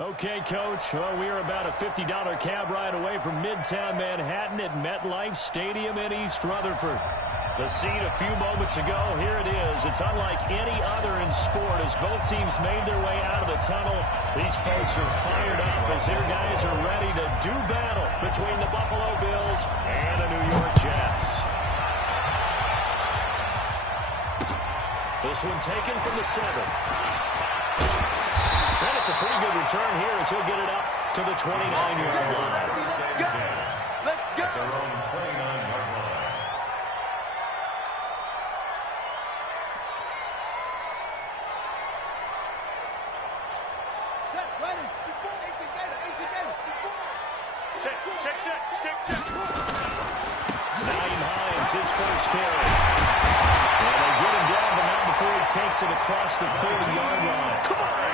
Okay, Coach. Well, we are about a $50 cab ride away from Midtown Manhattan at MetLife Stadium in East Rutherford. The scene a few moments ago, here it is. It's unlike any other in sport as both teams made their way out of the tunnel. These folks are fired up as their guys are ready to do battle between the Buffalo Bills and the New York Jets. This one taken from the 7. And it's a pretty good return here as he'll get it up to the 29-yard line. Let's go. Their own 29-yard line. Check, ready. Check. Naeem Hines, his first carry. And they get him down, but not before he takes it across the 40-yard line.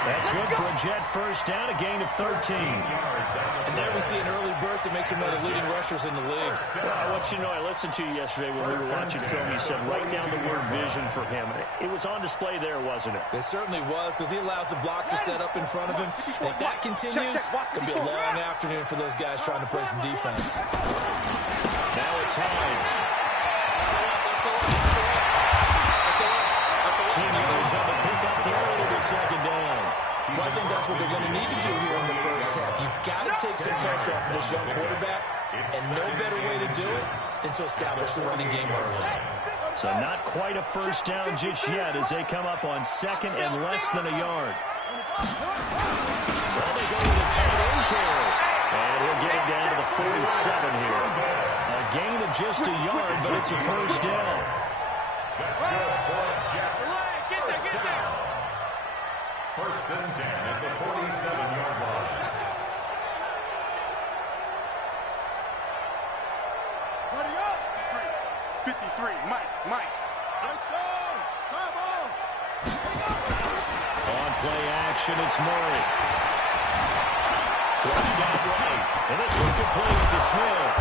That's good for a Jet first down, a gain of 13. And there we see an early burst that makes him one of the leading rushers in the league. Well, I want you to know, I listened to you yesterday when we were watching film. You said write down the word vision for him. It was on display there, wasn't it? It certainly was, because he allows the blocks to set up in front of him. And if that continues, it's going to be a long afternoon for those guys trying to play some defense. Now it's Hines. 10 yards on the pickup there. It'll be second down. Well, I think that's what they're going to need to do here in the first half. You've got to take some pressure off of this young quarterback, and no better way to do it than to establish the running game early. So not quite a first down just yet as they come up on second and less than a yard. So they go with a tight end carry. And he'll get it down to the 47 here. A gain of just a yard, but it's a first down. That's good for Jets. First down. First and 10 at the 47-yard line. Ready up. 53. Mike. On play action, it's Murray. Flushed out right. And it's complete to Smith.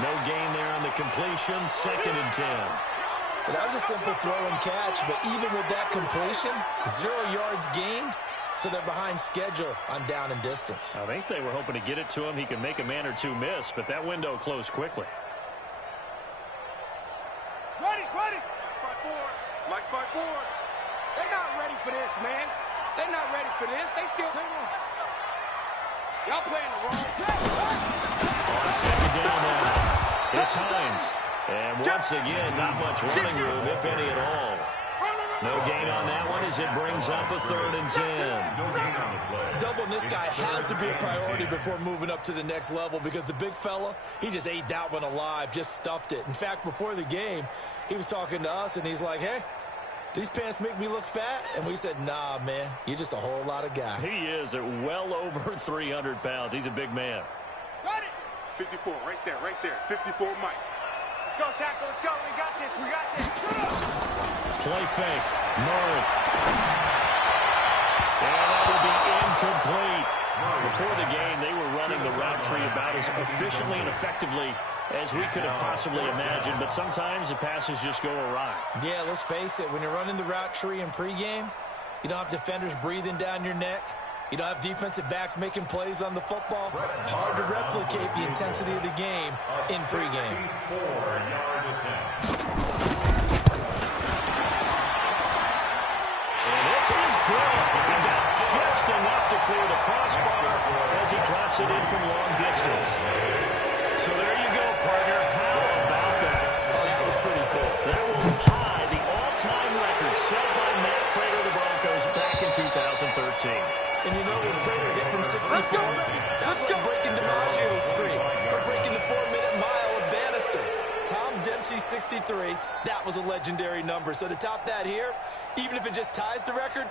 No gain there on the completion. Second and 10. Well, that was a simple throw and catch, but even with that completion, 0 yards gained, so they're behind schedule on down and distance. I think they were hoping to get it to him. He could make a man or two miss, but that window closed quickly. Ready. Mike's by 4. They're not ready for this, man. They're not ready for this. They still... Y'all playing the wrong team. On second down now, it's Hines. And once again, not much running room, if any at all. No gain on that one as it brings up a 3rd and 10. No gain on the play. Doubling this guy has to be a priority before moving up to the next level, because the big fella, he just ate that one alive, just stuffed it. In fact, before the game, he was talking to us, and he's like, hey, these pants make me look fat? And we said, nah, man, you're just a whole lot of guy. He is at well over 300 pounds. He's a big man. Got it. 54, right there. 54, Mike. Let's go, tackle. Let's go. We got this. Play fake. Murray. And that will be incomplete. Before the game, they were running the route tree about as efficiently and effectively as we could have possibly imagined, but sometimes the passes just go awry. Yeah, let's face it, when you're running the route tree in pregame, you don't have defenders breathing down your neck. You don't have defensive backs making plays on the football. Hard to replicate the intensity of the game in pregame. 4-yard attempt. And this is good. He got just enough to clear the crossbar as he drops it in from long distance. So there you go, partner. How about that? Oh, that was pretty cool. That will tie the all-time record set by Matt Prater of the Broncos back in 2013. And you know, when Prater hit from 64, that's like breaking DiMaggio's streak or breaking the 4-minute mile of Bannister. Tom Dempsey, 63. That was a legendary number. So to top that here, even if it just ties the record,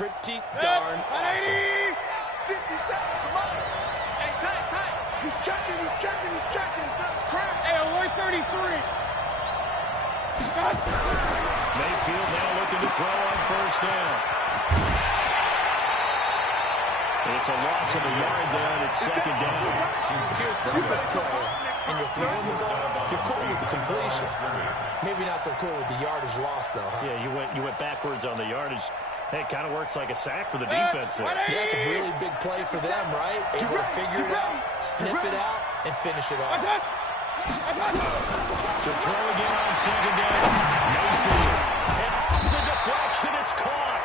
pretty darn awesome. 57, come on. Hey, tight. He's checking. Crap. Hey, 133. Mayfield now looking to throw on first down. It's a loss of a yard there, and it's second down. If you're a selfish player and you're throwing the ball, you're cool with the completion. Maybe not so cool with the yardage loss, though, huh? Yeah, you went backwards on the yardage. Hey, it kind of works like a sack for the defense there. Yeah, it's a really big play for them, right? Able to figure it out, sniff it out, and finish it off. To throw again on second down. Mayfield. And off the deflection, it's caught.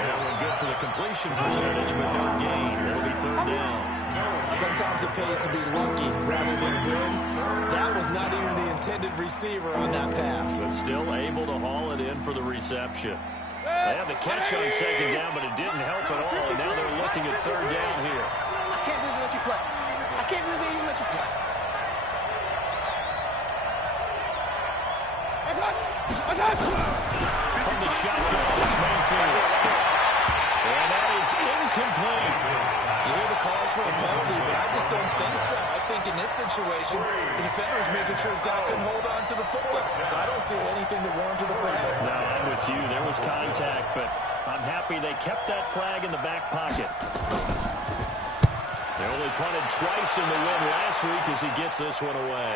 That one good for the completion percentage, but no gain. It'll be third down. Sometimes it pays to be lucky rather than good. That was not even the intended receiver on that pass. But still able to haul it in for the reception. They had the catch on second down, but it didn't help at all. And now they're looking at third down here. I can't believe they let you play. I can't believe they even let you play. From the shotgun, it's Mayfield. And that is incomplete. You hear the calls for a penalty, but I just don't think so. I think in this situation, the defender is making sure his guy can hold on to the football. So I don't see anything to warrant to the flag. No, I'm with you. There was contact, but I'm happy they kept that flag in the back pocket. They only punted twice in the win last week as he gets this one away.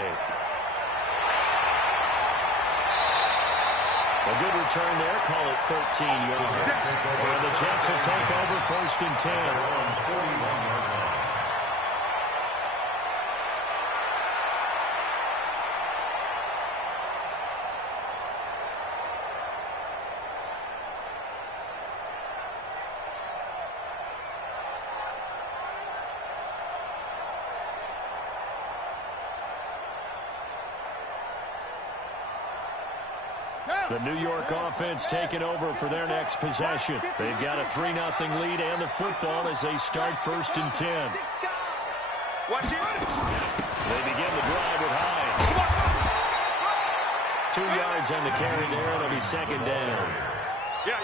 A good return there. Call it 13 yards. And the Jets will take over first and 10. The New York offense taking over for their next possession. They've got a 3-0 lead and the football as they start first and 10. Watch it. They begin the drive with Hyde. 2 yards on the carry there. It'll be second down.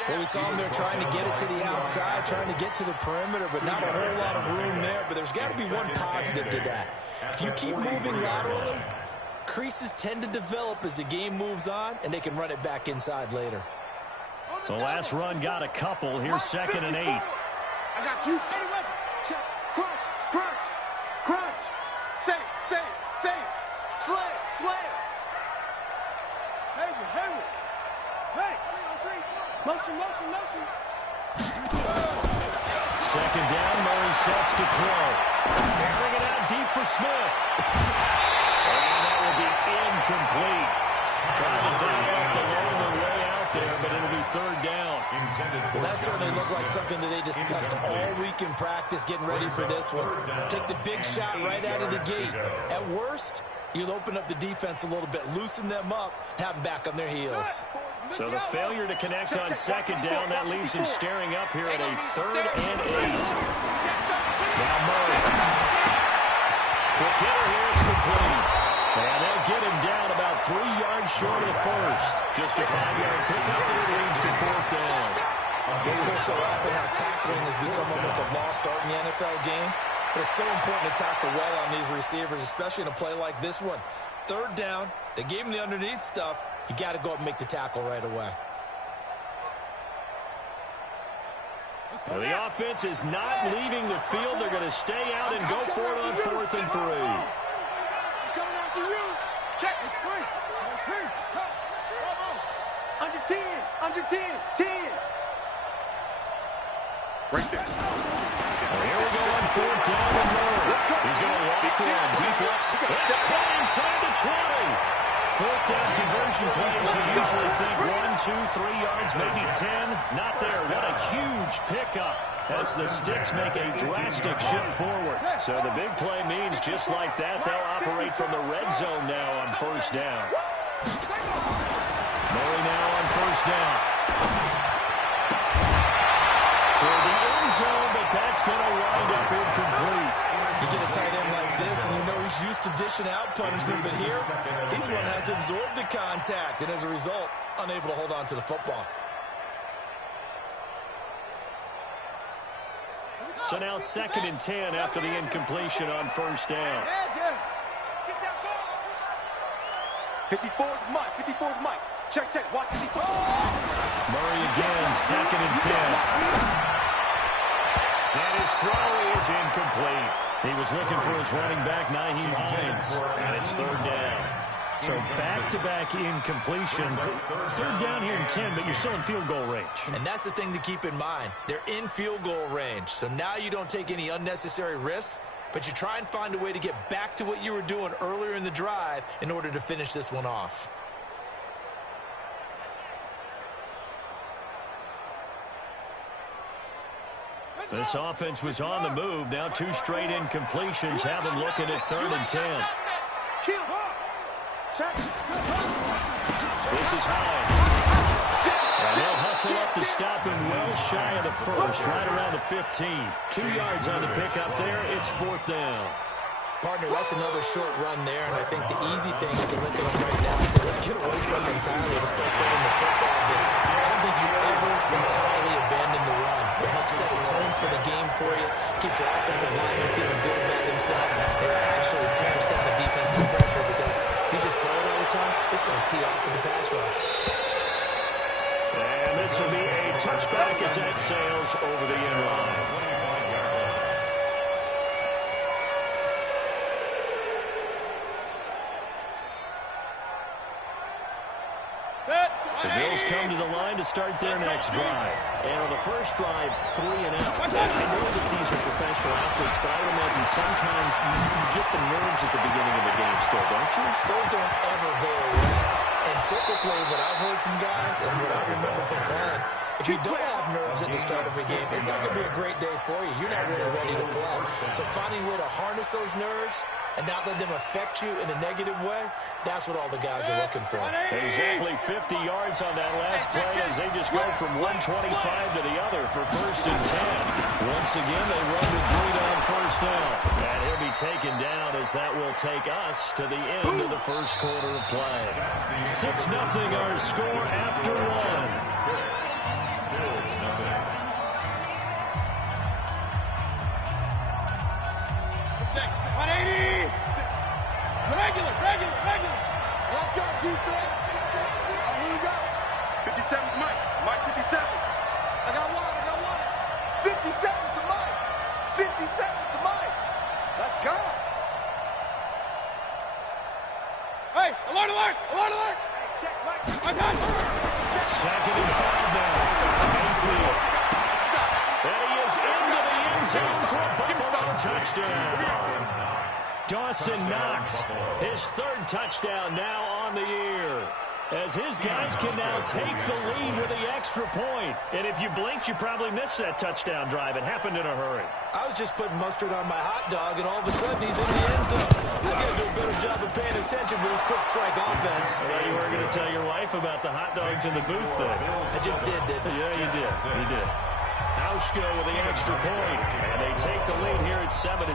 Well, we saw him there trying to get it to the outside, trying to get to the perimeter, but not a whole lot of room there. But there's got to be one positive to that. If you keep moving laterally, creases tend to develop as the game moves on, and they can run it back inside later. The last run got a couple. Here's second and 8. I got you. Anyway, check. Crunch, crunch, crunch. Save, slam. Hayward. Hey. Motion. Second down. Murray sets to throw. Bring it out deep for Smith. Incomplete. Trying to dial up the long way out there, but it'll be third down. Well, that certainly looked like something that they discussed all week in practice, getting ready for this one. Take the big shot right out of the gate. At worst, you'll open up the defense a little bit, loosen them up, have them back on their heels. So the failure to connect on second down, that leaves them staring up here at a 3rd and 8. Now Murray. Quick hitter here, it's complete. And they'll get him down about 3 yards short of the first. Just a 5-yard pickup that leads to 4th down. We've heard so often how tackling has become almost a lost art in the NFL game. But it's so important to tackle well on these receivers, especially in a play like this one. 3rd down, they gave him the underneath stuff. You got to go up and make the tackle right away. Well, the offense is not leaving the field. They're going to stay out and go for it on 4th and 3. Coming out to you. Check. It's free. Under 10. 10. Right there. Well, here we go on 4th down and Murray. He's going to walk one. Deep left. That's caught inside the 20. 4th down conversion plays. You usually think 1, 2, 3 yards, maybe 10. Not there. What a huge pickup as the Sticks make a drastic shift forward. So the big play means just like that, they'll operate from the red zone now on 1st down. Murray now on 1st down. Toward the end zone, but that's going to wind up incomplete. You get a tight end like this, and you know he's used to dishing out punishment, but here, he's one that has to absorb the contact, and as a result, unable to hold on to the football. So now 2nd and 10 after the incompletion on 1st down. 54's Mike. Check. Watch 54. Murray again, 2nd and 10. And his throw is incomplete. He was looking for his running back, Nyheim Hines, and it's 3rd down. So back-to-back incompletions. Third down here in 10, but you're still in field goal range. And that's the thing to keep in mind. They're in field goal range. So now you don't take any unnecessary risks, but you try and find a way to get back to what you were doing earlier in the drive in order to finish this one off. This offense was on the move. Now 2 straight incompletions have them looking at 3rd and 10. This is Hines. And they'll hustle up to stop him well shy of the first, right around the 15. 2 yards on the pickup there. It's 4th down. Partner, that's another short run there, and I think the easy thing is to look at them right now and say, let's get away from them entirely and start throwing the football. But I don't think you ever entirely abandon the run. It helps set a tone for the game for you, keeps your offensive linemen feeling good about themselves. It actually tamps down the defensive pressure because if you just throw it all the time, it's going to tee off with the pass rush. And this will be a touchback as that sails over the end line. The Bills come to the line to start their next drive. And on the first drive, 3 and out. I know that these are professional athletes, but I would imagine sometimes you get the nerves at the beginning of the game still, don't you? Those don't ever go away. And typically what I've heard from guys and what I remember from playing, if you don't have nerves at the start of a game, it's not going to be a great day for you. You're not really ready to play. So finding a way to harness those nerves and not let them affect you in a negative way, that's what all the guys are looking for. Exactly 50 yards on that last play as they just go from 125 to the other for 1st and 10. Once again, they run with Green on 1st down. And he'll be taken down as that will take us to the end of the first quarter of play. 6-0 our score after 1. Regular. Let's go, defense. Here we go. 57's Mike. Mike 57. I got one. 57's to Mike. 57's to Mike. Let's go. Hey, alert. Check, Mike. I got it. 2nd and 5 now. Mayfield. And he is into the end zone for a Buffalo touchdown. Dawson Knox, his 3rd touchdown now on the year. As his guys can now take the lead with the extra point. And if you blinked, you probably missed that touchdown drive. It happened in a hurry. I was just putting mustard on my hot dog, and all of a sudden he's in the end zone. I got to do a better job of paying attention for this quick strike offense. Well, you were going to tell your wife about the hot dogs in the booth, though. I just did, didn't I? Yeah, you did. You did. Hauschka with the extra point. And they take the lead here at 7-6.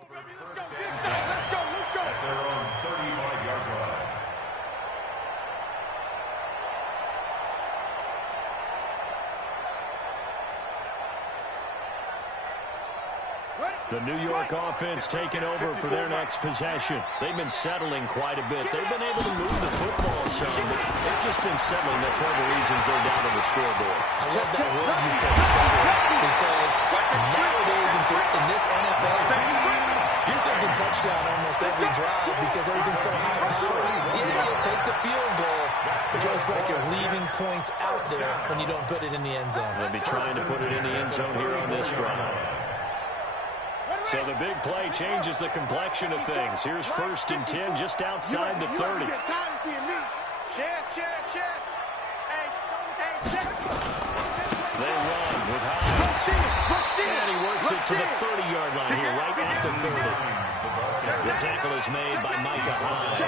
Let's go. At their own 35-yard line. The New York offense taking over for their next possession. They've been settling quite a bit. They've been able to move the football some, but they've just been settling. That's one of the reasons they're down on the scoreboard. I love that word you put, settling, because nowadays in this NFL, you're thinking touchdown almost every drive because everything's so high-powered. Yeah, you'll take the field goal, but you always feel like you're leaving points out there when you don't put it in the end zone. They'll be trying to put it in the end zone here on this drive. So the big play changes the complexion of things. Here's 1st and 10 just outside the 30. They run with Hines. And he works it to the 30-yard line here, right at the 30. The tackle is made by Micah Hines. You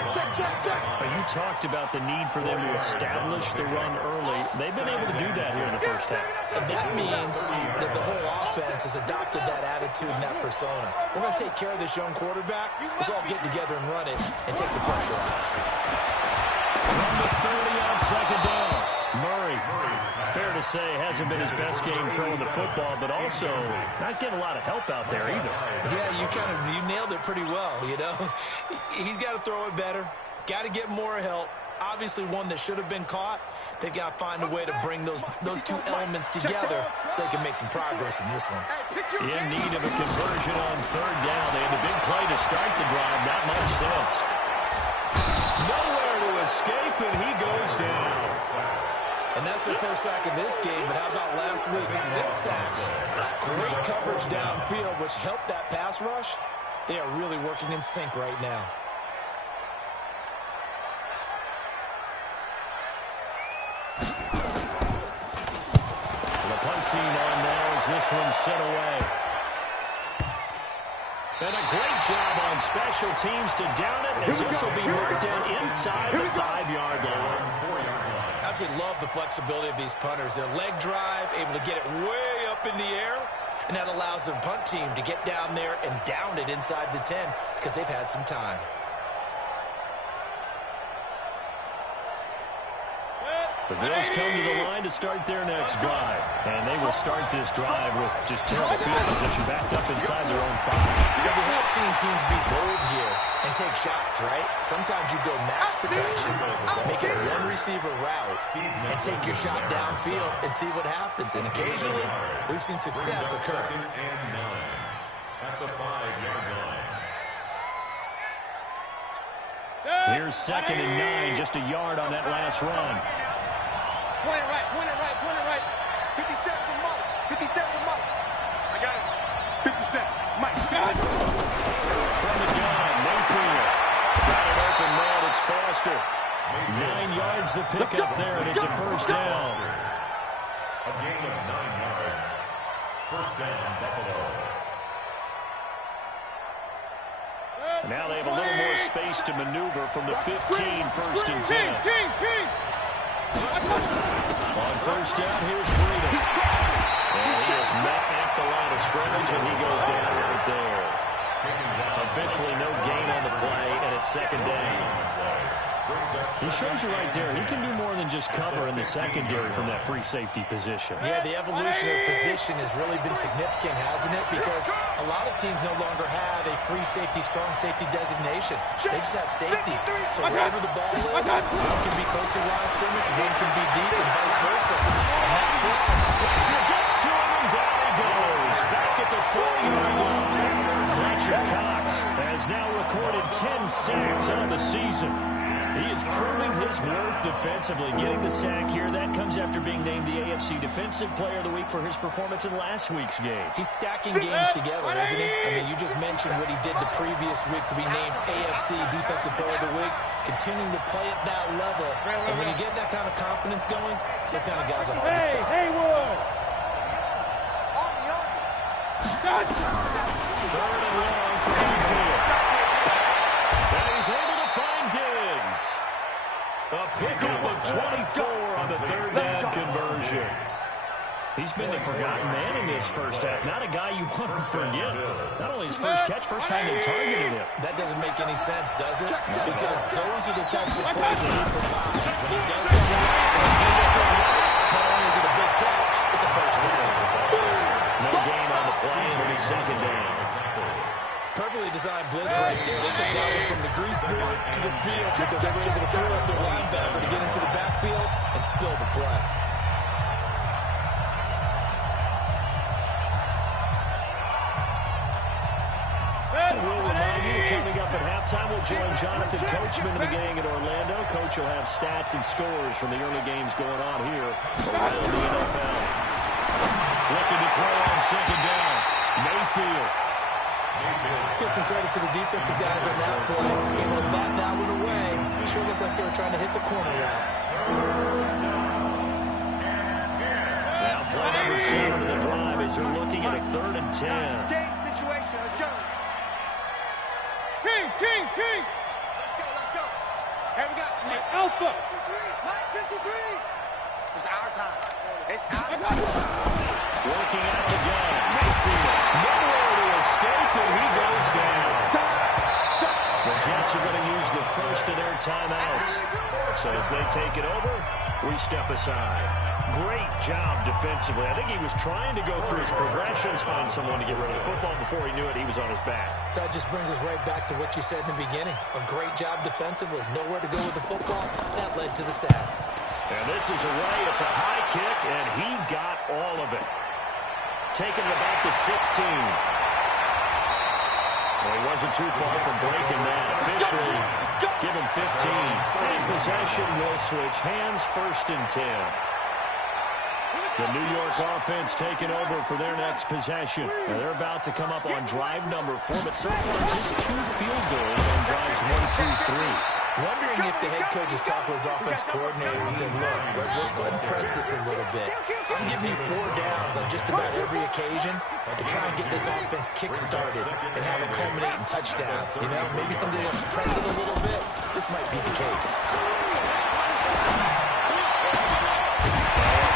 talked about the need for them to establish the run early. They've been able to do that here in the first half. And that means that the whole offense has adopted that attitude and that persona. We're going to take care of this young quarterback. Let's all get together and run it and take the pressure off. From the 30 on 2nd down, Murray, fair to say, hasn't been his best game throwing the football, but also not getting a lot of help out there either. Yeah, you nailed it pretty well, you know. He's got to throw it better, got to get more help. Obviously one that should have been caught. They've got to find a way to bring those two elements together so they can make some progress in this one. In need of a conversion on 3rd down. They had a big play to start the drive, not much sense. Nowhere to escape, and he goes down. And that's the first sack of this game, but how about last week? 6 sacks. Great coverage downfield, which helped that pass rush. They are really working in sync right now. The punting on now as this one's sent away. And a great job on special teams to down it, as this will be marked down inside the 5-yard line. Absolutely love the flexibility of these punters. Their leg drive, able to get it way up in the air, and that allows the punt team to get down there and down it inside the 10 because they've had some time. The Bills come to the line to start their next drive. And they will start this drive with just terrible field position, backed up inside their own 5. We have seen teams be bold here and take shots, right? Sometimes you go max protection, make it a one-receiver route, and take your shot downfield and see what happens. And occasionally, we've seen success occur. At the 5-yard line. Here's 2nd and 9, just a yard on that last run. Point it right, point it right, point it right. 57 for Mike, 57 for Mike. I got it. 57, Mike. From the gun, Mayfield. Got an open man, it's Foster. 9 yards to pick up there, and it's a 1st down. A gain of 9 yards. 1st down, Buffalo. Now they have a little more space to maneuver from the 15, 1st and 10. On 1st down, here's Freedom. And he is met at the line of scrimmage, and he goes down right there. Officially no gain on the play, and it's 2nd down. He shows you right there, he can do more than just cover in the secondary from that free safety position. Yeah, the evolution of position has really been significant, hasn't it? Because a lot of teams no longer have a free safety, strong safety designation. They just have safeties. So wherever the ball is, one can be close to the line of scrimmage, one can be deep, and vice versa. And that Fletcher gets to him, and down he goes. Back at the 4-yard line. Fletcher Cox has now recorded 10 sacks on the season. He is proving his worth defensively, getting the sack here. That comes after being named the AFC Defensive Player of the Week for his performance in last week's game. He's stacking games together, isn't he? I mean, you just mentioned what he did the previous week to be named AFC Defensive Player of the Week, continuing to play at that level. And when you get that kind of confidence going, those kind of guys are hard to stop. Third and long for Mayfield. And he's able to find Diggs. A pickup of 24 on the 3rd down conversion. He's been the forgotten man in this first half. Not a guy you want to forget. Not only his first catch, first time they targeted him. That doesn't make any sense, does it? Because those are the types of plays that he provides. When he does come around, not only is it a big catch, it's a first down. No gain on the play, and it'll be 2nd down. Perfectly designed blitz right there. They took that one from the grease board to the field because they were able to throw up their linebacker to get into the backfield and spill the play. We'll remind you, coming up at halftime, we'll join Jonathan Coachman and the gang in Orlando. Coach will have stats and scores from the early games going on here around the NFL. Looking to throw on second down. Mayfield. Let's give some credit to the defensive guys on that play. Able to bat that one away. Sure looked like they were trying to hit the corner route. Now play number 7 of the drive as they're looking at a 3rd and 10. Escape situation. Let's go. King. Let's go. Here we go. Alpha. 53. Mike 53. It's our time. It's our time. Working out the gun. Mayfield. Nowhere to escape, and he goes down. The Jets are going to use the first of their timeouts. So as they take it over, we step aside. Great job defensively. I think he was trying to go through his progressions, find someone to get rid of the football. Before he knew it, he was on his back. So that just brings us right back to what you said in the beginning. A great job defensively. Nowhere to go with the football. That led to the sack. And this is away. It's a high kick, and he got all of it. Taking it about the 16. Well, he wasn't too far from breaking that. Officially, give him 15. And possession will switch hands, 1st and 10. The New York offense taking over for their next possession. Now they're about to come up on drive number 4, but so far just 2 field goals on drives 1 through 3. Wondering if the head coach is talking with his offense coordinator and said, look, let's go ahead and press this a little bit. I'm giving you 4 downs on just about every occasion to try and get this offense kick-started and have it culminate in touchdowns. You know, maybe something to press it a little bit. This might be the case.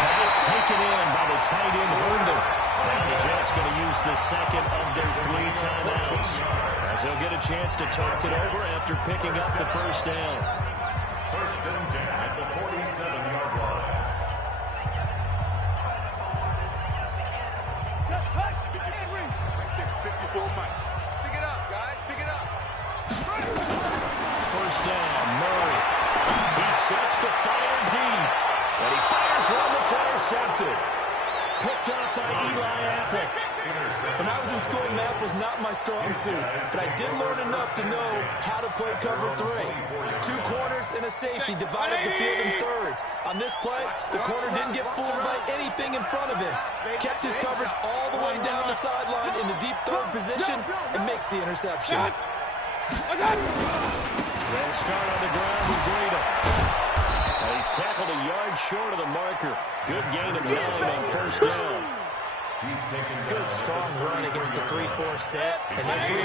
Pass taken in by the tight end Herndon. Now the Jets going to use the second of their 3 timeouts, as they'll get a chance to talk it over after picking up the first down. 1st and 10 at the 47-yard line. 54 Mike. Pick it up, guys. Pick it up. First down, Murray. He sets to fire deep, and he fires one that's intercepted. Picked up by Eli Apple. When I was in school, math was not my strong suit, but I did learn enough to know how to play cover 3. 2 corners and a safety divide up the field in thirds. On this play, the corner didn't get fooled by anything in front of him. Kept his coverage all the way down the sideline in the deep 3rd position and makes the interception. They'll start on the ground with Breida. He's tackled a yard short of the marker. Good gain of 9 on first down. Good, strong run against the 3-4 set. And that 3-4,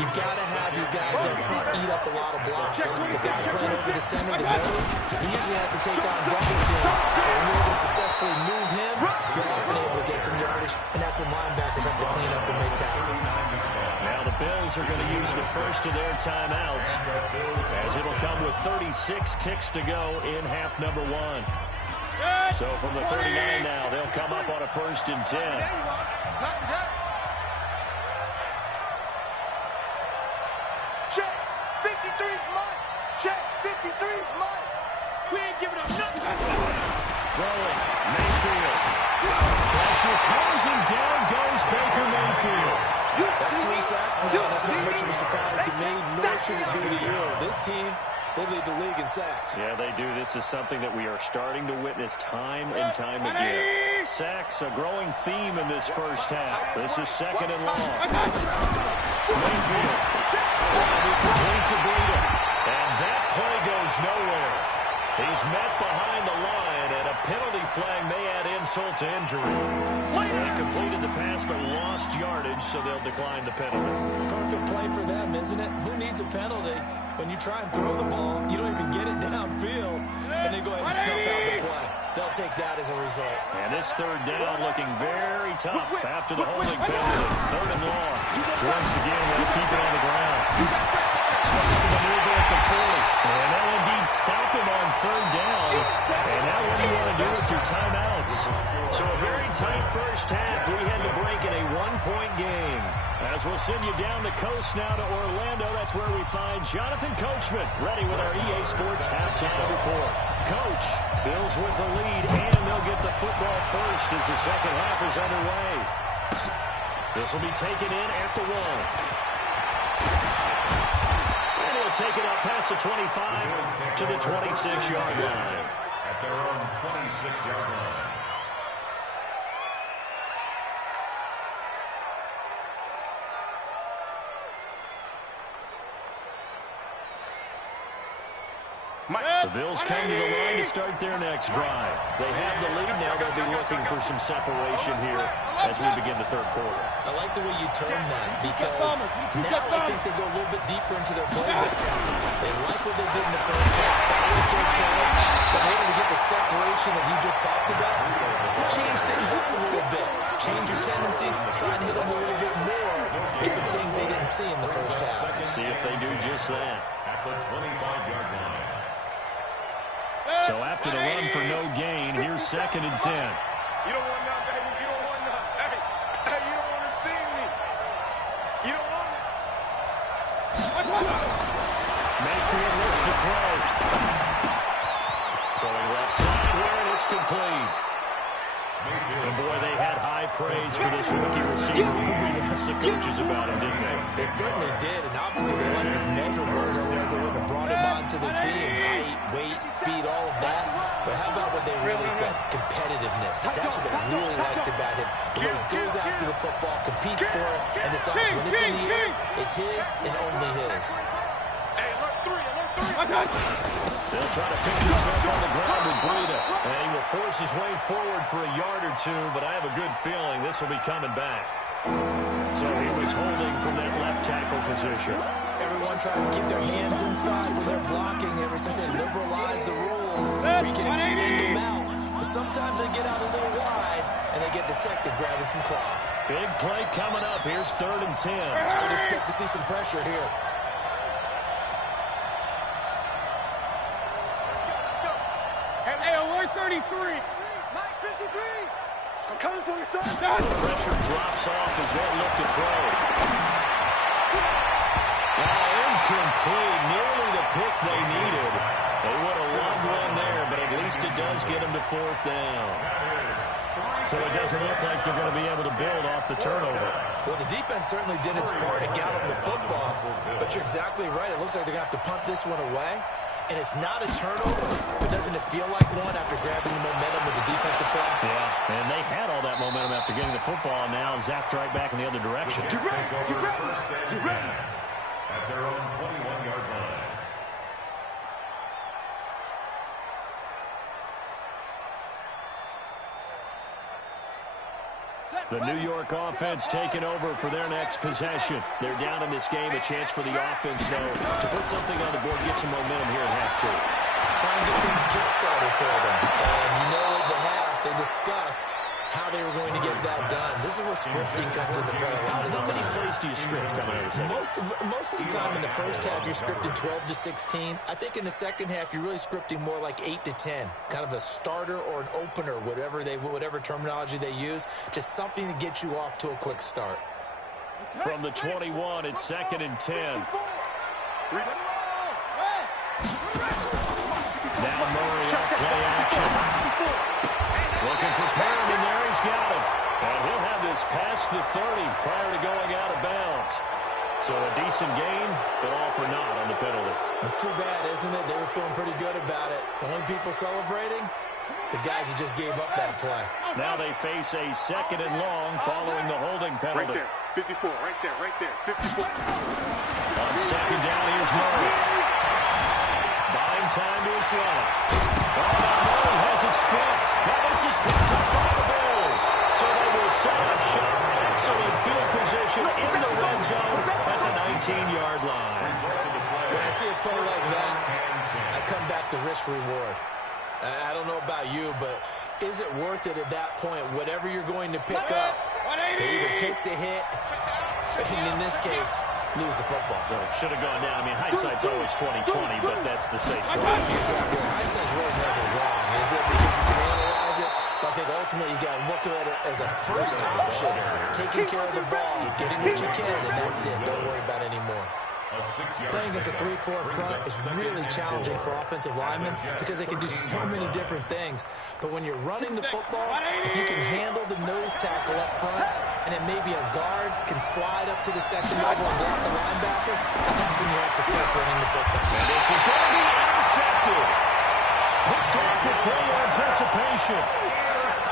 you've got to have your guys up front eat up a lot of blocks. The guy playing over the center, the nose, he usually has to take on double teams. But when you're able to successfully move him, you're often able to get some yardage, and that's when linebackers have to clean up and make tackles. Now the Bills are going to use the first of their timeouts, as it'll come with 36 ticks to go in half number 1. So from the 39 now, they'll come up on a 1st and 10. Check. 53's Mike. Check. 53's Mike. We ain't giving up nothing. Throwing, Mayfield. Pressure comes and down goes Baker Mayfield. That's 3 sacks now. That's not much of a surprise to me, nor should it be to you. This team, they lead the league in sacks. Yeah, they do. This is something that we are starting to witness time and time again. Sacks, a growing theme in this first half. This is 2nd and long. Mayfield. He complete to Breida. And that play goes nowhere. He's met behind the line, and a penalty flag may add insult to injury. They completed the pass but lost yardage, so they'll decline the penalty. Perfect play for them, isn't it? Who needs a penalty when you try and throw the ball, you don't even get it downfield, and they go ahead and snuff out the play. They'll take that as a result. And this 3rd down looking very tough after the holding penalty. 3rd and long. Once again, they'll keep it on the ground. Starts to maneuver at the 40. And they'll indeed stop him on 3rd down. And now what do you want to do with your timeouts? So a very tight first half. We had to break in a 1-point game as As we'll send you down the coast now to Orlando, that's where we find Jonathan Coachman, ready with our EA Sports halftime report. Coach, Bills with the lead, and they'll get the football first as the second half is underway. This will be taken in at the 1. And he'll take it up past the 25 to the 26-yard line. At their own 26-yard line. The Bills come to the line to start their next drive. They have the lead. Now they'll be looking for some separation here as we begin the third quarter. I like the way you term that because now I think they go a little bit deeper into their playbook. They like what they did in the first half. That looked okay. But in order to get the separation that you just talked about, change things up a little bit. Change your tendencies, try and hit them a little bit more with some things they didn't see in the first half. See if they do just that. At the 25-yard line. So after the run for no gain, here's 2nd and 10. You don't want none, baby. You don't want none. Hey, you don't want to see me. You don't want it. Mayfield looks to throw. Throwing left side here, and it's complete. And boy, they had high praise for this rookie receiver. We asked the coaches about him, didn't they? They certainly did, and obviously they liked his measurables, otherwise they wouldn't have brought him onto the team. Height, weight, speed, all of that. But how about what they really said? Competitiveness. That's what they really liked about him. The way he goes after the football, competes for it, and decides when it's in the air, it's his and only his. Hey, alert 3, alert 3. They'll try to pick this up on the ground with Breida. And he will force his way forward for a yard or two, but I have a good feeling this will be coming back. So he was holding from that left tackle position. Everyone tries to keep their hands inside when they're blocking ever since they liberalized the rules where you can extend them out. But sometimes they get out a little wide, and they get detected grabbing some cloth. Big play coming up. Here's 3rd and 10. I would expect to see some pressure here. Hey, alert 33. Mike 53. I'm coming for you, son. Pressure drops off as they look to throw. Incomplete. Nearly the pick they needed. They would have loved one there, but at least it does get them to 4th down. So it doesn't look like they're going to be able to build off the turnover. Well, the defense certainly did its part to gallop the football, but you're exactly right. It looks like they're going to have to punt this one away. And it's not a turnover, but doesn't it feel like one after grabbing the momentum with the defensive play? Yeah, and they had all that momentum after getting the football, and now zapped right back in the other direction. Get ready, get ready, get ready. At their own 21-yard line. The New York offense taking over for their next possession. They're down in this game. A chance for the offense, though, to put something on the board, get some momentum here at half 2. Try and get things kick-started for them. And you know at the half, they discussed how they were going to get that done. This is where scripting comes into play a lot of the time. How many plays do you script coming out of the second? Most of the time in the first half, you're scripting 12 to 16. I think in the second half, you're really scripting more like 8 to 10. Kind of a starter or an opener, whatever terminology they use. Just something to get you off to a quick start. From the 21, it's 2nd and 10. Now Murray off play action. Looking for Perriman there. He's got him. And he'll have this past the 30 prior to going out of bounds. So a decent gain, but all for naught on the penalty. It's too bad, isn't it? They were feeling pretty good about it. The only people celebrating, the guys who just gave up that play. Now they face a 2nd and long following the holding penalty. Right there, 54, right there, 54. On 2nd down, here's Murray. Buying time to his left. Murray has it stripped. Now this is picked up by the Bills. So they will set up shop. Excellent field position in the red zone at the 19-yard line. When I see a play like that, I come back to risk-reward. I don't know about you, but is it worth it at that point, whatever you're going to pick up, to either take the hit, and in this case, lose the football? So it should have gone down. I mean, hindsight's always 20/20, but that's the safe play. Exactly. Hindsight's really never wrong, is it? Because you can analyze it, but I think ultimately you got to look at it as a first option, taking care of the ball, getting what you can, and that's it. Don't worry about it anymore. Playing against a 3-4 front is really challenging for offensive linemen because they can do so many different things. But when you're running the football, if you can handle the nose tackle up front, and then maybe a guard can slide up to the second level and block the linebacker, that's when you have success running the football. And this is going to be intercepted. Picked off with great anticipation.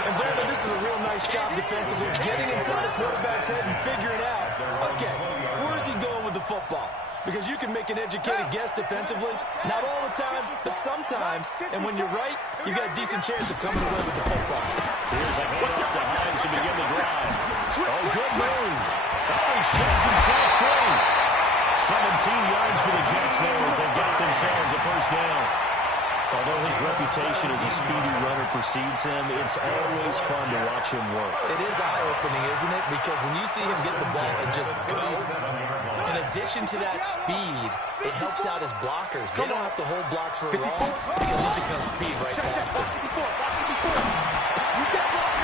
And Brandon, this is a real nice job defensively, getting inside the quarterback's head and figuring out, okay, where's he going with the football? Because you can make an educated guess defensively, not all the time, but sometimes. And when you're right, you've got a decent chance of coming away with the football. Here's a handoff to Hines to begin the drive. Oh, good move. Oh, he shoves himself free. 17 yards for the Jets there as they got themselves a first down. Although his reputation as a speedy runner precedes him, it's always fun to watch him work. It is eye-opening, isn't it? Because when you see him get the ball and just go, in addition to that speed, it helps out his blockers. They don't have to hold blocks for long because he's just going to speed right past them.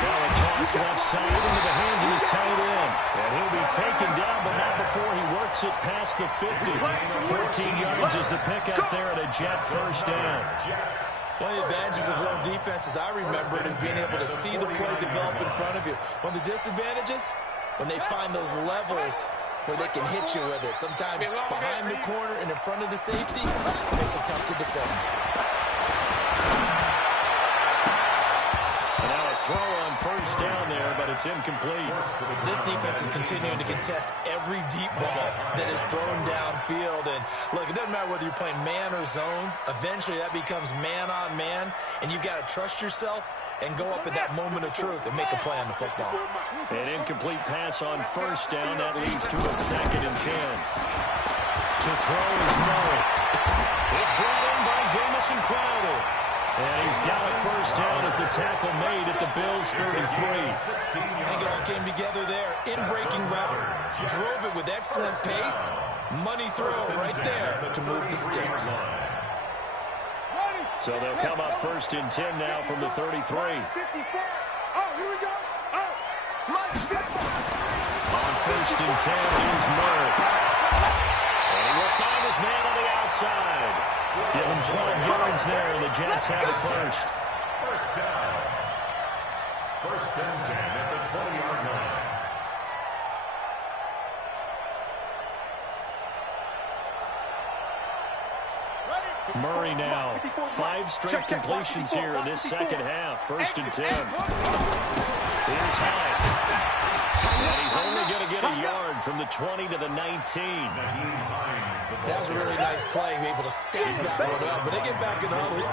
Now a toss left side into the hands of his tight end. And he'll be taken down, but not before he works it past the 50. 14 yards is the pickup there at a Jet first down. One of the advantages of zone defense, as I remember it, is being able to see the play develop in front of you. One of the disadvantages, when they find those levels where they can hit you with it. Sometimes behind the corner and in front of the safety, it makes it tough to defend. And now a throw on first down there, but it's incomplete. This defense is continuing to contest every deep ball that is thrown downfield. And look, it doesn't matter whether you're playing man or zone. Eventually that becomes man on man, and you've got to trust yourself and go up at that moment of truth and make a play on the football. An incomplete pass on first down. That leads to a 2nd and 10. To throw is Murray. It's brought in by Jamison Crowder. And he's got a first down as a tackle made at the Bills' 33. I think it all came together there. In-breaking route. Drove it with excellent pace. Money throw right there to move the sticks. So they'll come up 1st and 10 now from the 33. Oh, here we go. Oh, On 1st and 10, here's Murray. And he will find his man on the outside. Give him 12 yards there, and the Jets have it first. First down. 1st and 10 at the 20-yard line. Murray now. 5 straight completions here in this second half. 1st and 10. Here's Hines. And he's only going to get a yard from the 20 to the 19. That was a really nice play, able to stack that one up. But they get back in the huddle. He's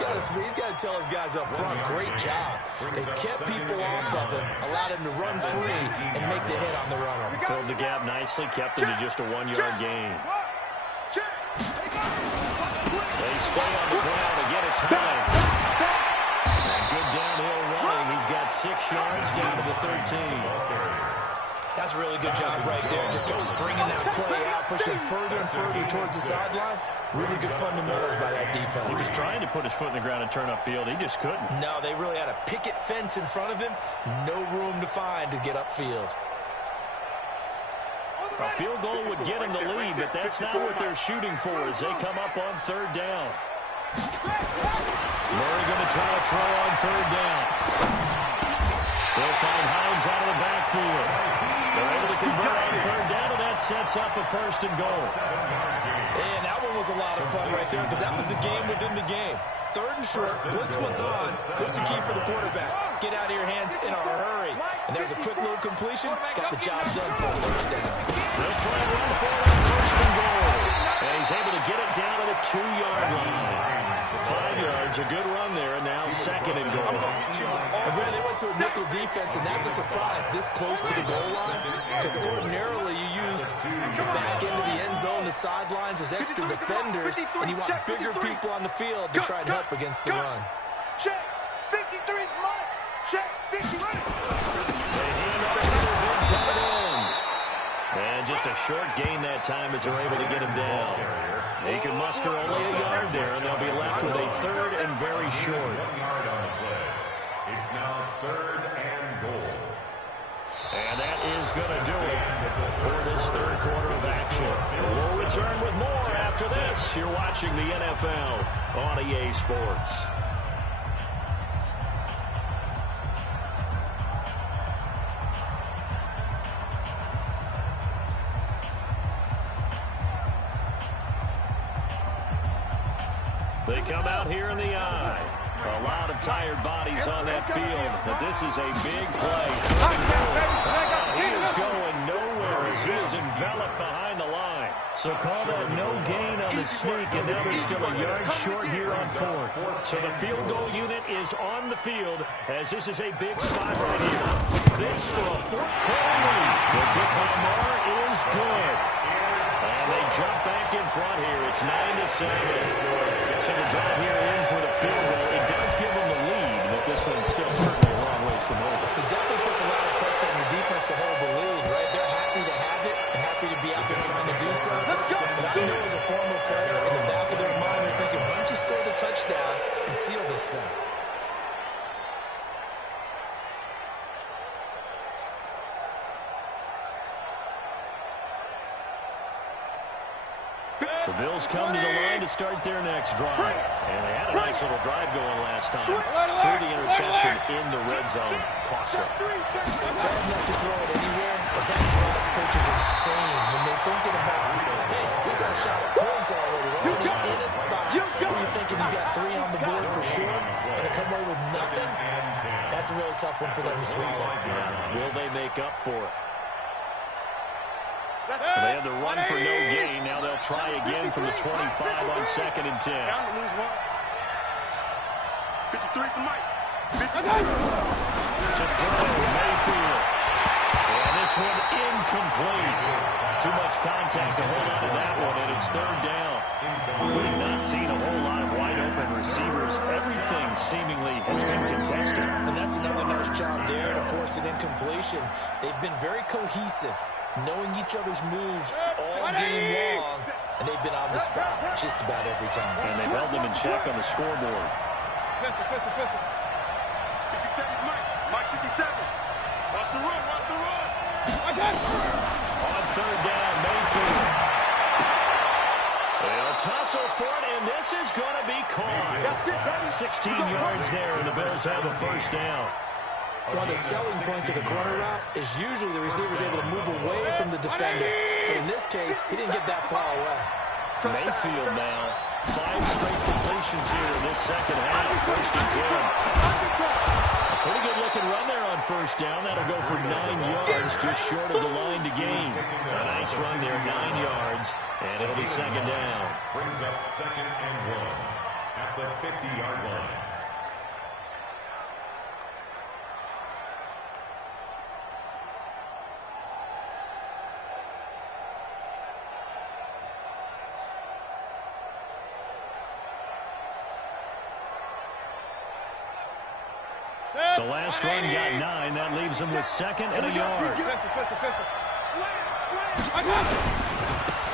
got to tell his guys up front, great job. They kept people off of him, allowed him to run free and make the hit on the runner. Filled the gap nicely, kept him to just a 1-yard gain. They stay on the ground. Again, it's Hines. And good downhill running. He's got 6 yards down to the 13. That's a really good job right there. Just kept stringing that play out, pushing further and further towards the sideline. Really good fundamentals by that defense. He was trying to put his foot in the ground and turn upfield. He just couldn't. No, they really had a picket fence in front of him. No room to find to get upfield. A field goal would get him the lead, but that's not what they're shooting for as they come up on 3rd down. Murray going to try to throw on 3rd down. They'll find Hines out of the backfield. They're able to convert on 3rd down, and that sets up a 1st and goal. And that one was a lot of fun right there because that was the game within the game. 3rd and short, blitz was on. What's the key for the quarterback? Get out of your hands in a hurry. And there's a quick little completion. Got the job done for a 1st down. They'll try to run for it on 1st and goal. And he's able to get it down to the 2-yard line. 5 yards, a good run there, and now 2nd and goal. And then they went to a nickel defense, and that's a surprise this close to the goal line. Because ordinarily you use the back end of the end zone, the sidelines as extra defenders, and you want bigger people on the field to try and help against the run. Check. 53's mine. Check. 50 running. They hand over to their big tight end. And just a short gain that time as they're able to get him down. They can muster only a yard there, and they'll be left with a 3rd and very short. It's now 3rd and goal. And that is going to do it for this third quarter of action. We'll return with more after this. You're watching the NFL on EA Sports. They come out here in the eye. A lot of tired bodies on that field, but this is a big play. He is going nowhere as he is enveloped behind the line. So call that no gain on the sneak, and now they're still a yard short here on 4th. So the field goal unit is on the field as this is a big spot right here. This for a 4th quarter lead. The kick by Marr is good. And they jump back in front here. It's 9-7. So the drive here ends with a field goal. It does give them the lead, but this one's still certainly a long ways from over. It definitely puts a lot of pressure on your defense to hold the lead, right? They're happy to have it and happy to be out there trying to do so. But I know as a former player, in the back of their mind, they're thinking, why don't you score the touchdown and seal this thing? The Bills come to the line to start their next drive. And they had a nice little drive going last time. Through the interception in the red zone. Costly. Bad enough to throw it anywhere, but that drives coaches insane when they're thinking about, hey, we got a shot at points already. We're already in a spot where you're thinking you got 3 on the board for sure, and to come away with nothing, that's a really tough one for them to swallow. Yeah. Will they make up for it? They had the run for no gain. Now they'll try again from the 25 on 2nd and 10. Down to lose 1. 53 to Mike. 53. To throw, Mayfield. And this one incomplete. Too much contact to hold on to that one, and it's 3rd down. We've not seen a whole lot of wide-open receivers. Everything seemingly has been contested. And that's another nice job there to force an incompletion. They've been very cohesive, knowing each other's moves all game long, and they've been on the spot just about every time. And they've held them in check on the scoreboard. 57 Mike. Mike 57. Watch the run. Watch the run. On 3rd down, Mayfield. They'll tussle for it, and this is going to be caught. 16 yards there, and the Bills have a 1st down. One of the selling points of the corner route is usually the receiver's able to move away from the defender. But in this case, he didn't get that far away. Mayfield now. 5 straight completions here in this second half. 1st and 10. A pretty good looking run there on 1st down. That'll go for 9 yards, just short of the line to gain. A nice run there, 9 yards, and it'll be 2nd down. Brings up 2nd and 1 at the 50-yard line. The last run got 9. That leaves him with 2nd and a yard.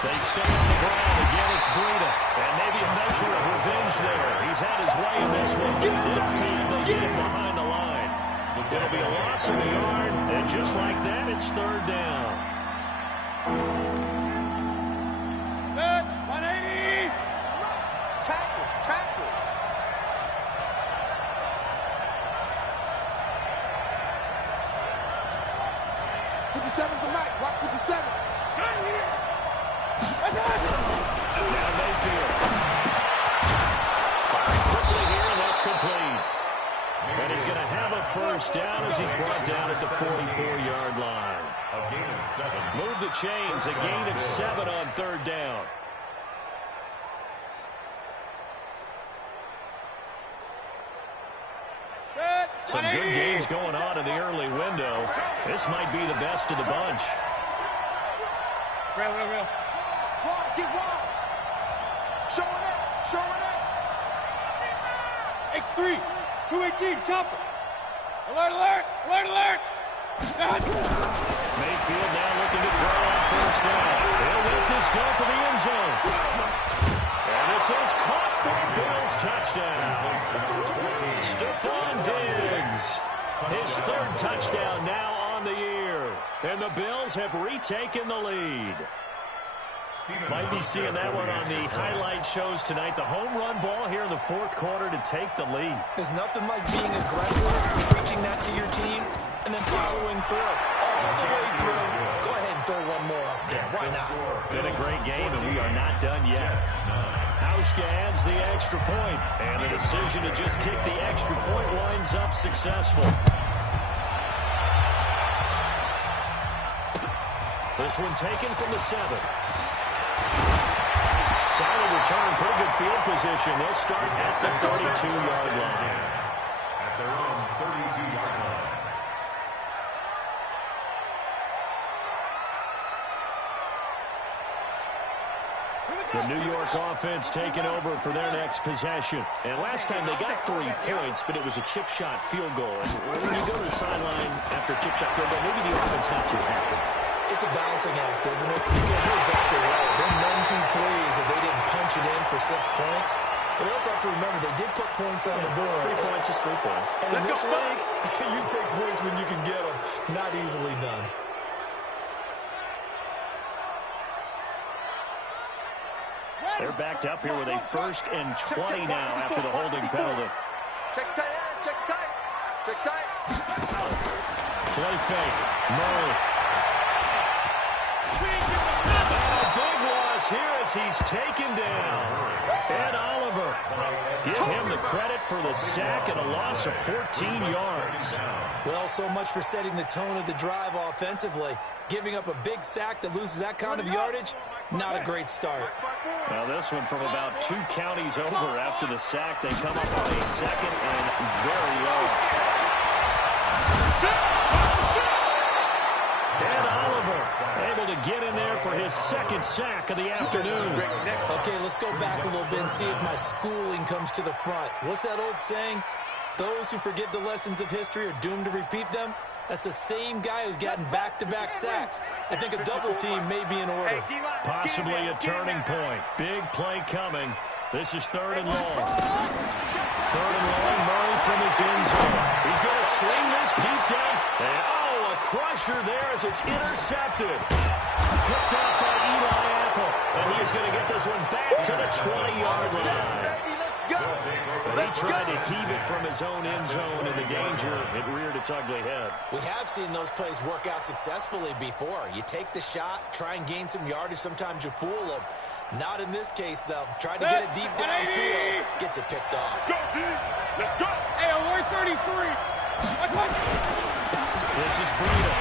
They stay on the ground. Again, it's Breida. And maybe a measure of revenge there. He's had his way in this one. This time they get him behind the line. It'll be a loss of a yard. And just like that, it's 3rd down. 180. Tackle. 57's the Mike. Watch 57. Now Mayfield. Firing quickly here, and that's complete. And he's going to have a 1st down as he's brought down at the 44-yard line. A gain of 7. Move the chains. A gain of 7 on 3rd down. Some good games going on in the early window. This might be the best of the bunch. Real. Wide, get wide. Showing it. X3, 218, chopper. Alert. Mayfield now looking to throw on 1st down. He'll let this go for the end zone. And this is caught for a Bills touchdown. Stephon Diggs. And the Bills have retaken the lead. Might be seeing that one on the highlight shows tonight. The home run ball here in the fourth quarter to take the lead. There's nothing like being aggressive, preaching that to your team, and then following through all the way through. Go ahead and throw one more up there. Why not? Been a great game, and we are not done yet. Hauschka adds the extra point, and the decision to just kick the extra point winds up successful. This one taken from the 7. Solid return, pretty good field position. They'll start at the 32-yard line. At their own 32-yard line. The New York offense taking over for their next possession. And last time they got 3 points, but it was a chip shot field goal. And when you go to the sideline after a chip shot field goal, maybe the offense not too happy. It's a balancing act, isn't it? Because you're exactly right. They're none too pleased that they didn't punch it in for 6 points. But you also have to remember they did put points on the board. 3 points is 3 points. And in this league, you take points when you can get them. Not easily done. They're backed up here with a 1st and 20 now after the holding penalty. Check tight end, check tight. Check tight. Play fake. Murray. And a big loss here as he's taken down. Ed Oliver. Give him the credit for the sack and a loss of 14 yards. Well, so much for setting the tone of the drive offensively. Giving up a big sack that loses that kind of yardage, not a great start. Now this one from about 2 counties over after the sack. They come up on a 2nd and very low. And Oliver able to get in there for his 2nd sack of the afternoon. Okay, let's go back a little bit and see if my schooling comes to the front. What's that old saying? Those who forget the lessons of history are doomed to repeat them. That's the same guy who's gotten back-to-back sacks. I think a double team may be in order. Possibly a turning point. Big play coming. This is 3rd and long. 3rd and long, Murray from his end zone. He's going to swing this deep down. And, oh, a crusher there as it's intercepted. Picked off by Eli Apple. And he's going to get this one back to the 20-yard line. But he tried to heave it from his own end zone, and the danger, it reared its ugly head. We have seen those plays work out successfully before. You take the shot, try and gain some yardage. Sometimes you fool them. Not in this case, though. Tried to get it deep downfield. Gets it picked off. Let's go, dude. Let's go. Hey, I'm 133. This is Breida.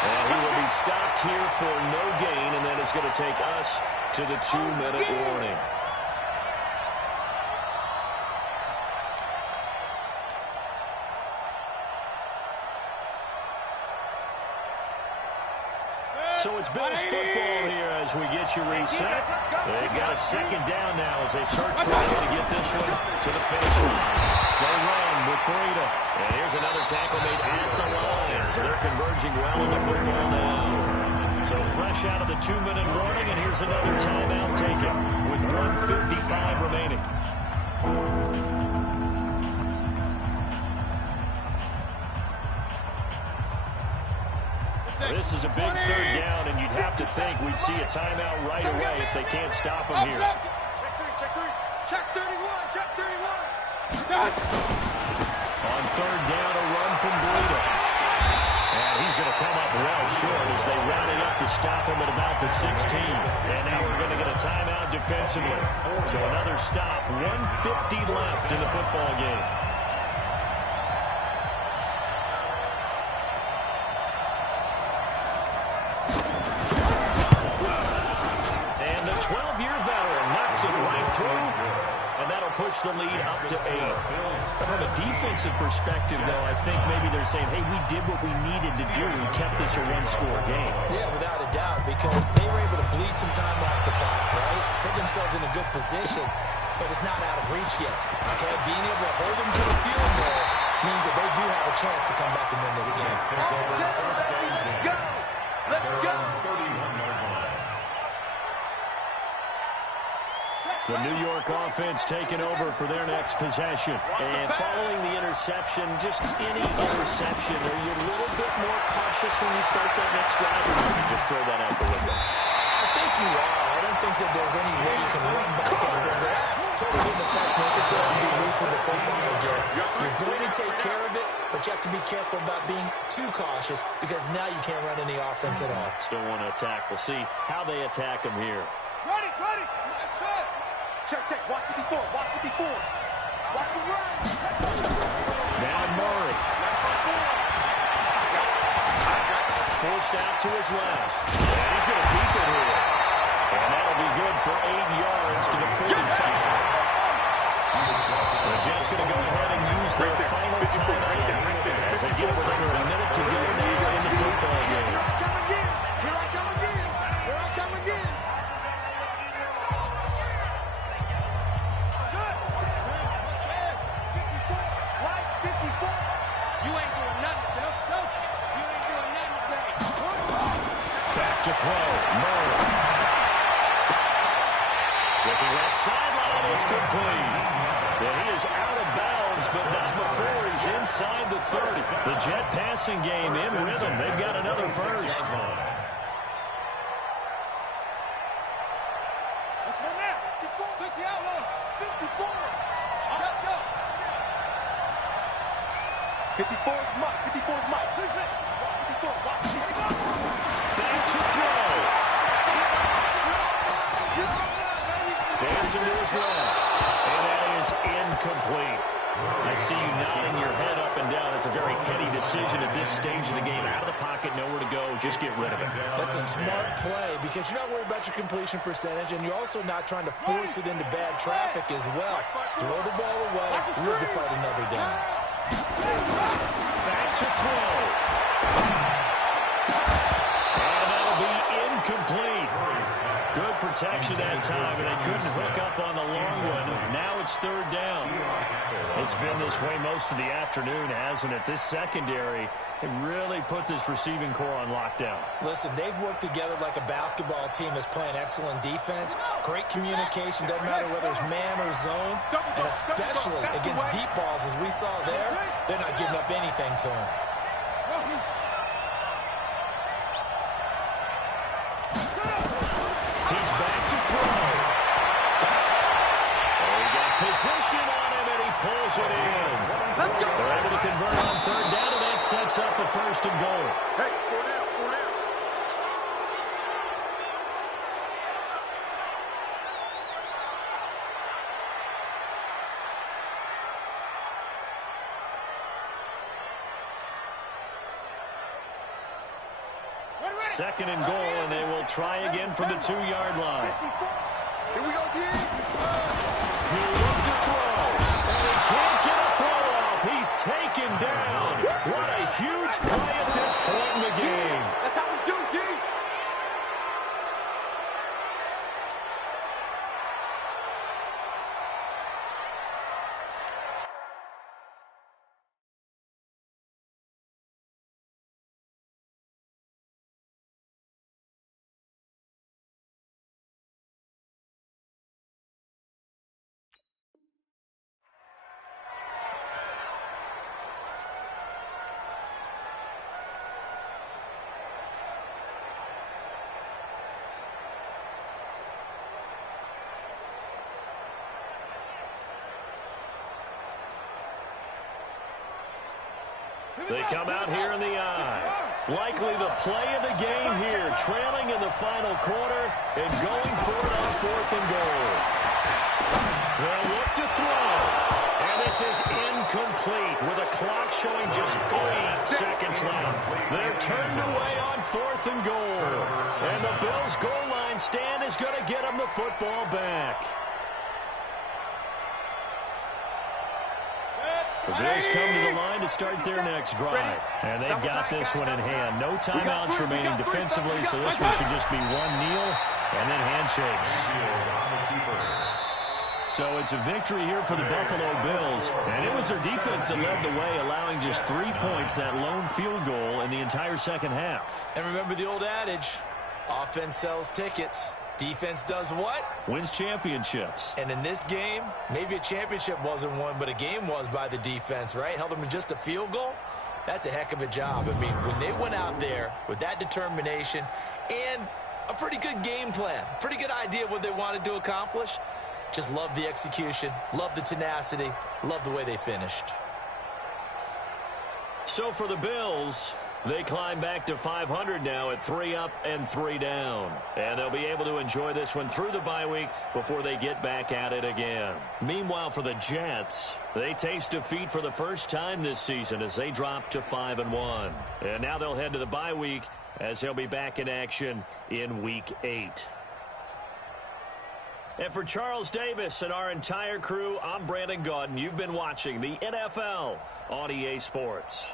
And he will be stopped here for no gain, and then it's going to take us to the 2-minute warning. So it's Bills football here as we get you reset. They've got a 2nd down now as they search for a way to get this one to the finish line. They run with Breida. And here's another tackle made at the line. So they're converging well in the football now. So fresh out of the 2-minute warning, and here's another timeout taken with 1:55 remaining. This is a big 3rd down, and you'd have to think we'd see a timeout right away if they can't stop him here. Check 3, check 3. Check 31, check 31. On 3rd down, a run from Breida. And he's going to come up well short as they round it up to stop him at about the 16. And now we're going to get a timeout defensively. So another stop, 1:50 left in the football game. Push the lead up to 8. From a defensive perspective, though, I think maybe they're saying, hey, we did what we needed to do. We kept this a 1-score game. Yeah, without a doubt, because they were able to bleed some time off the clock, right? Put themselves in a good position, but it's not out of reach yet. Okay, being able to hold them to the field goal means that they do have a chance to come back and win this game. Let's go. Let's go. The New York offense taking over for their next possession. And following the interception, just any interception, are you a little bit more cautious when you start that next drive, or maybe just throw that out the window? I think you are. I don't think that there's any way you can run back out there. That totally didn't affect me. It's just going to be loose with the football again. You're going to take care of it, but you have to be careful about being too cautious because now you can't run any offense at all. Still want to attack. We'll see how they attack them here. Ready. Check. Check. Watch 54. Watch 54. Watch the run. Now Murray. Forced out to his left. And he's going to keep it here. And that'll be good for 8 yards to the 45. The Jets going to go ahead and use their final timeout as they get under a minute to go now in the football game. Here I come again. Good. Right, 54. You ain't doing nothing. You ain't doing nothing today. Back to throw. Murray. With the left sideline, it's complete. And he is out of bounds, but not before he's inside the 30. The Jet passing game in rhythm. They've got another first. Let's go now. 54. 60 outlaw. 54. Let's go. 54 is Mike. 54 is Mike. 54. Watch. Back to throw. Dancing to his left. And that is incomplete. I see you nodding your head up and down. It's a very heady decision at this stage of the game. Out of the pocket, nowhere to go. Just get rid of it. That's a smart play because you're not worried about your completion percentage, and you're also not trying to force it into bad traffic as well. Throw the ball away, live to fight another down. Back to throw. And that'll be incomplete. Good protection that time, and they couldn't hook up on the long one. Now it's third down. It's been this way most of the afternoon, hasn't it? This secondary, it really put this receiving core on lockdown. Listen, they've worked together like a basketball team that's playing excellent defense. Great communication, doesn't matter whether it's man or zone, and especially against deep balls as we saw there, they're not giving up anything to them. He's back to throw. Oh, he got position on him, and he pulls it in. They're able to convert on third down, and that sets up a first and goal. Hey, 4 down. Second and goal, and they will try again from the 2-yard line. Here we go, D. He looked to throw, and he can't get a throw off. He's taken down. What a huge play at this point in the game. That's how we do, D. They come out here in the eye. Likely the play of the game here, trailing in the final quarter and going for it on 4th and goal. They'll look to throw. And this is incomplete with a clock showing just 3 seconds left. They're turned away on 4th and goal. And the Bills' goal line stand is going to get them the football back. The Bills come to the line to start their next drive. And they've got this one in hand. No timeouts remaining defensively, so this one should just be one kneel and then handshakes. So it's a victory here for the Buffalo Bills. And it was their defense that led the way, allowing just 3 points, that lone field goal in the entire second half. And remember the old adage, offense sells tickets. Defense does what? Wins championships. And in this game, maybe a championship wasn't won, but a game was by the defense, right? Held them to just a field goal. That's a heck of a job. I mean, when they went out there with that determination and a pretty good game plan, pretty good idea what they wanted to accomplish, just love the execution, love the tenacity, love the way they finished. So for the Bills, they climb back to 500 now at 3 up and 3 down. And they'll be able to enjoy this one through the bye week before they get back at it again. Meanwhile, for the Jets, they taste defeat for the first time this season as they drop to 5-1. And now they'll head to the bye week as they'll be back in action in Week 8. And for Charles Davis and our entire crew, I'm Brandon Gaudin. You've been watching the NFL on EA Sports.